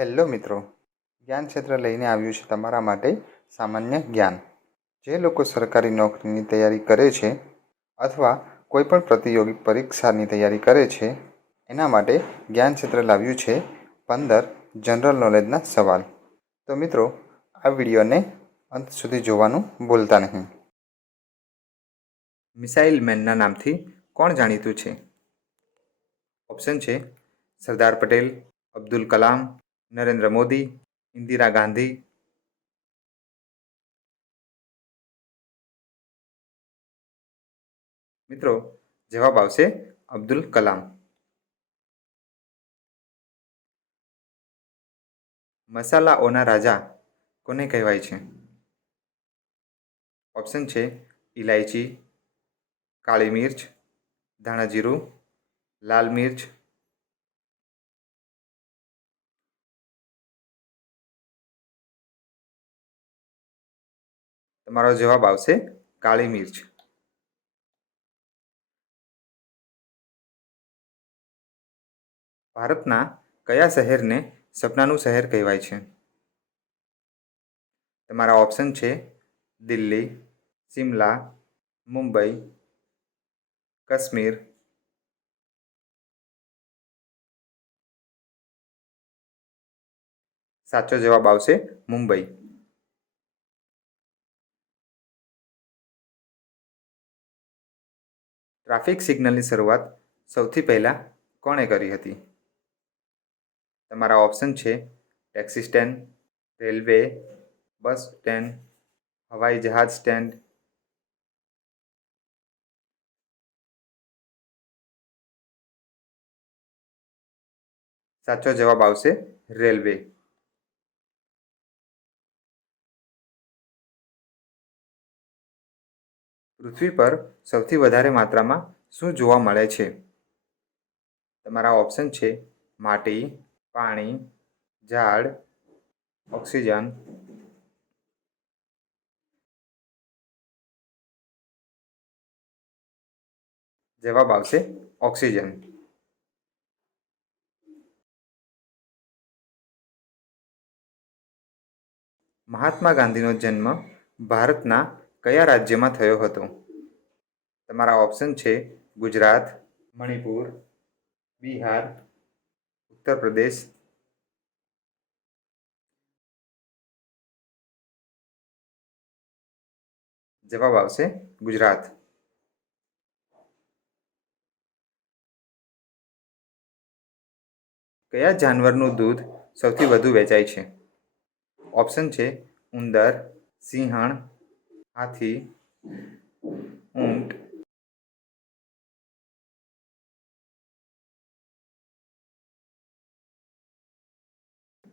Hello મિત્રો, જ્ઞાન ક્ષેત્ર લઈને આવ્યું છે તમારા માટે સામાન્ય જ્ઞાન. જે લોકો સરકારી નોકરીની તૈયારી કરે છે અથવા કોઈપણ પ્રતિયોગી પરીક્ષાની તૈયારી કરે છે એના માટે જ્ઞાન ક્ષેત્ર લાવ્યું છે 15 જનરલ નોલેજના સવાલ. તો મિત્રો, આ વિડીયોને અંત સુધી જોવાનું ભૂલતા નહીં. મિસાઇલ મેનના નામથી કોણ જાણીતું છે? ઓપ્શન છે સરદાર પટેલ, અબ્દુલ કલામ, નરેન્દ્ર મોદી, ઇન્દિરા ગાંધી. મિત્રો, જવાબ આવશે અબ્દુલ કલામ. મસાલાઓના રાજા કોને કહેવાય છે? ઓપ્શન છે ઇલાયચી, કાળી મિર્ચ, ધાણા જીરું, લાલ મિર્ચ. તમારો જવાબ આવશે કાળી મિર્ચ. ભારતના કયા શહેરને સપનાનું શહેર કહેવાય છે? તમારા ઓપ્શન છે દિલ્હી, શિમલા, મુંબઈ, કાશ્મીર. સાચો જવાબ આવશે મુંબઈ. ટ્રાફિક સિગ્નલની શરૂઆત સૌથી પહેલા કોણે કરી હતી? તમારા ઓપ્શન છે taxi stand, railway, bus stand, હવાઈ જહાજ સ્ટેન્ડ. સાચો જવાબ આવશે રેલવે. પૃથ્વી પર સૌથી વધારે માત્રામાં શું જોવા મળે છે? તમારા ઓપ્શન છે માટી, પાણી, ઝાડ, ઓક્સિજન. જવાબ આવશે ઓક્સિજન. મહાત્મા ગાંધીનો જન્મ ભારતના કયા રાજ્યમાં થયો હતો? તમારા ઓપ્શન છે ગુજરાત, મણિપુર, બિહાર, ઉત્તર પ્રદેશ. જવાબ આવશે ગુજરાત. કયા જાનવરનું દૂધ સૌથી વધુ વેચાય છે? ઓપ્શન છે ઉંદર, સિંહણ, હાથી, ઊંટ.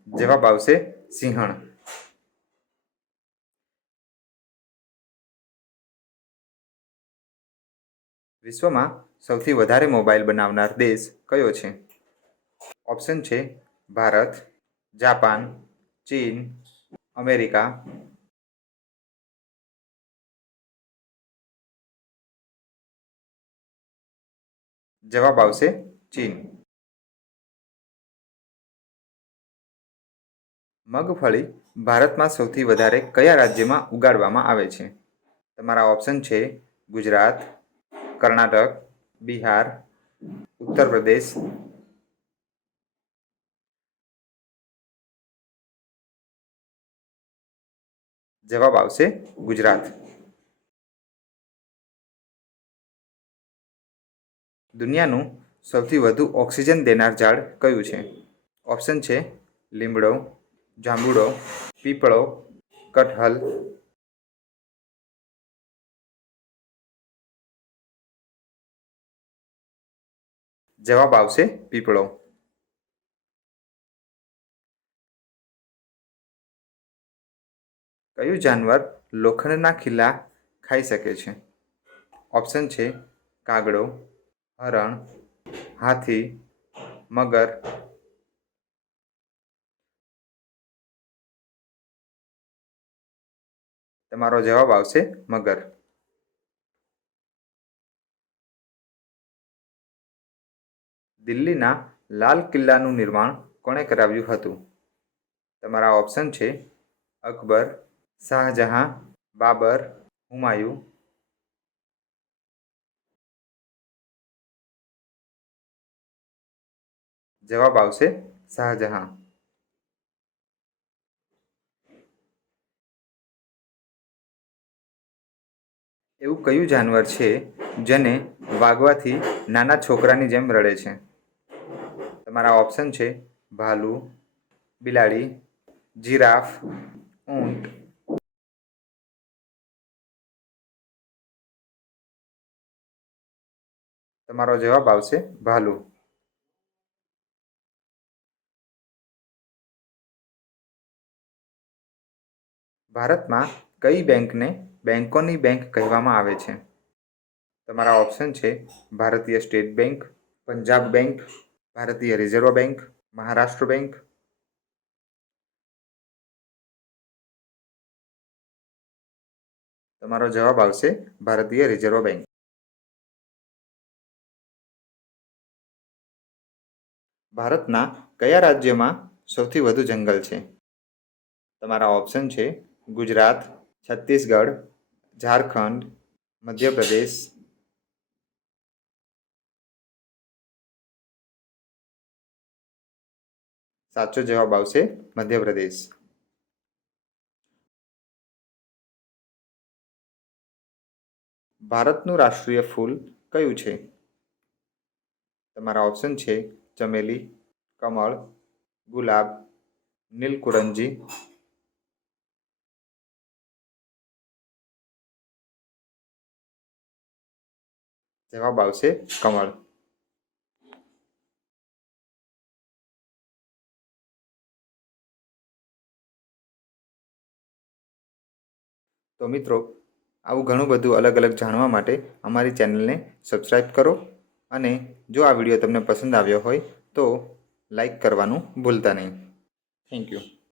જવાબ આવશે સિંહણ. વિશ્વમાં સૌથી વધારે મોબાઈલ બનાવનાર દેશ કયો છે? ઓપ્શન છે ભારત, જાપાન, ચીન, અમેરિકા. જવાબ આવશે ચીન. મગફળી ભારતમાં સૌથી વધારે કયા રાજ્યમાં ઉગાડવામાં આવે છે? તમારા ઓપ્શન છે ગુજરાત, કર્ણાટક, બિહાર, ઉત્તર પ્રદેશ. જવાબ આવશે ગુજરાત. દુનિયાનું સૌથી વધુ ઓક્સિજન દેનાર ઝાડ કયું છે? ઓપ્શન છે લીમડો, જાંબુડો, પીપળો, કટહલ. જવાબ આવશે પીપળો. કયું જાનવર લોખંડના ખીલા ખાઈ શકે છે? ઓપ્શન છે કાગડો, હરણ, હાથી, મગર. તમારો જવાબ આવશે મગર. દિલ્હીના લાલ કિલ્લાનું નિર્માણ કોણે કરાવ્યું હતું? તમારા ઓપ્શન છે અકબર, શાહજહાં, બાબર, હુમાયું. જવાબ આવશે શાહજહાં. એવું કયું જાનવર છે જેને વાગવાથી નાના છોકરાની જેમ રડે છે? તમારા ઓપ્શન છે ભાલુ, બિલાડી, જીરાફ, ઊંટ. તમારો જવાબ આવશે ભાલુ. ભારતમાં કઈ બેંકને બેંકોની બેંક કહેવામાં આવે છે? તમારા ઓપ્શન છે ભારતીય સ્ટેટ બેંક, પંજાબ બેંક, ભારતીય રિઝર્વ બેંક, મહારાષ્ટ્ર બેંક. તમારો જવાબ આવશે ભારતીય રિઝર્વ બેંક. ભારતના કયા રાજ્યમાં સૌથી વધુ જંગલ છે? તમારા ઓપ્શન છે ગુજરાત, છત્તીસગઢ, ઝારખંડ, મધ્યપ્રદેશ. સાચો જવાબ આવશે મધ્યપ્રદેશ. ભારતનું રાષ્ટ્રીય ફૂલ કયું છે? તમારા ઓપ્શન છે ચમેલી, કમળ, ગુલાબ, નીલકુરંજી. જવાબ આવશે કમળ. તો મિત્રો, આવું ઘણું બધું અલગ અલગ જાણવા માટે અમારી ચેનલને સબસ્ક્રાઈબ કરો અને જો આ વિડીયો તમને પસંદ આવ્યો હોય તો લાઈક કરવાનું ભૂલતા નહીં. Thank you.